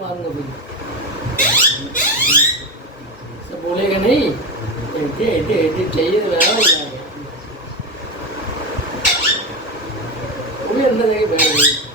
मारूंगा फिर। सब बोलेगा नहीं, एडिट चाहिए तो मैं वो भी अंदर जाके बैठ गई।